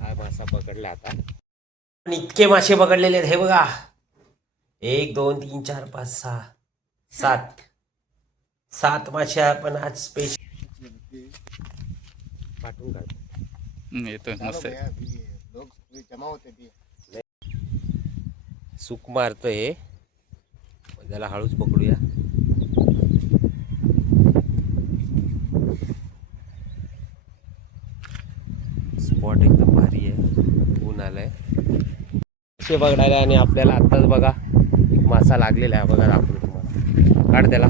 हा मासा पकडला आता? पण इतके मासे पकडलेले आहेत हे बघा. एक दोन तीन चार पाच सहा सात. सात मासे आपण आज स्पेशल पाठवून काढतो येतोय मस्त आहे. सुक मारतं हे. त्याला हळूच पकडूया. स्पॉट एकदम भारी आहे ऊन आलंय. बघायला आणि आपल्याला आत्ताच बघा एक मासा लागलेला आहे. बघा दाखवतो तुम्हाला. काढ त्याला.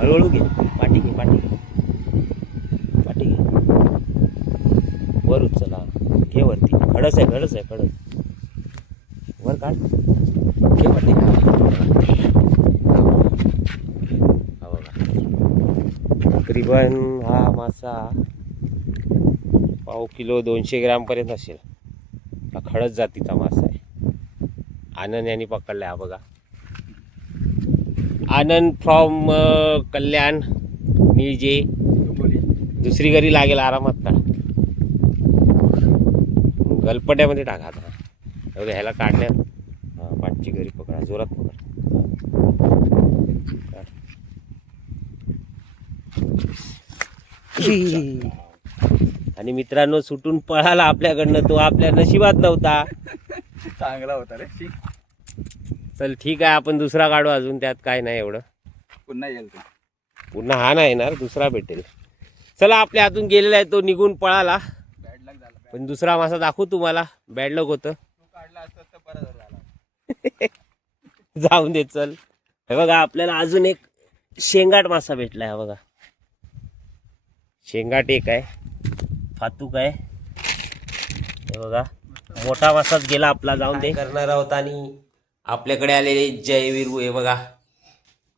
हळूहळू घे. पाठी घे पाठी घे. पाठी घे. वर उचला. घे वरती. खडस आहे खडस आहे खडस. वर काढ. घे पाठी तकरीबन हा मासा पाव किलो दोनशे ग्रॅमपर्यंत असेल. हा खडस जातीचा मासा आहे. आनंद यांनी पकडला हा बघा. आनंद फ्रॉम कल्याण निळजे दुसरी घरी लागेल आरामात का गलपट्यामध्ये टाका आता. एवढं ह्याला काढण्यात पाठची घरी पकडा जोरात पकडा. आणि मित्रांनो सुटून पळाला आपल्याकडनं तो आपल्या नशिबात नव्हता. चांगला होता रे. चल ठीक आहे आपण दुसरा काढू अजून त्यात काय नाही एवढं. पुन्हा येईल तो. पुन्हा हा नाही येणार दुसरा भेटेल. चला आपल्या हातून गेलेला आहे तो निघून पळाला. बॅड लक झाला bad. पण दुसरा मासा दाखवू तुम्हाला बॅड लक होतं. तू काढला असता तर बरं झाला. जाऊन दे चल. हे बघा आपल्याला अजून एक शेंगाट मासा भेटलाय हा बघा. शेंगा टेक आहे फातूक आहे. हे बघा मोठा मासाच गेला आपला जाऊन दे. करणार आहोत आणि आपल्याकडे आलेले जयवीरू हे बघा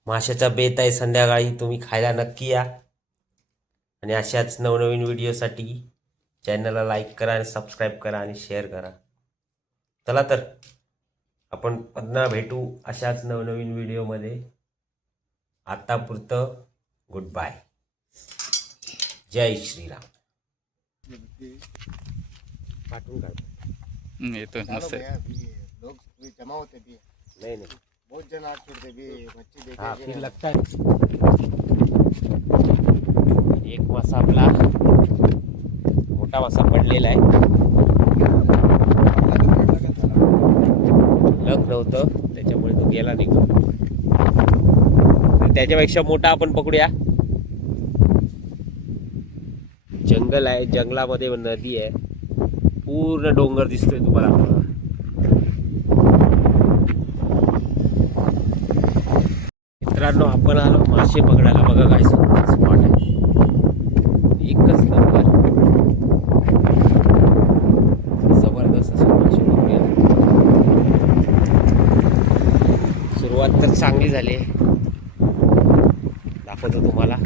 माशाचा बेत आहे संध्याकाळी तुम्ही खायला नक्की या. आणि अशाच नवनवीन व्हिडिओसाठी चॅनलला लाईक करा आणि सबस्क्राईब करा आणि शेअर करा. चला तर आपण पुन्हा भेटू अशाच नवनवीन व्हिडिओमध्ये. आत्तापुरतं गुड बाय. जय श्रीराम. पाठवून काढतो येतोय मस्त लोग जमा होते थे नाही नाही. बहुत जन आज छोड़ते भी हा फिर लगता है. एक मासा आपला मोठा मासा पडलेला आहे. लग नव्हतं त्याच्यामुळे तो गेला निघून त्याच्यापेक्षा मोठा आपण पकडूया. जंगल आहे जंगलामध्ये नदी आहे. पूर्ण डोंगर दिसतोय तुम्हाला. मित्रांनो आपण आलो मासे पकडायला. बघा काय स्पॉट आहे. एकच नंबर जबरदस्त मासे पकडूया सुरुवात तर चांगली झाली. आहे दाखवतो तुम्हाला.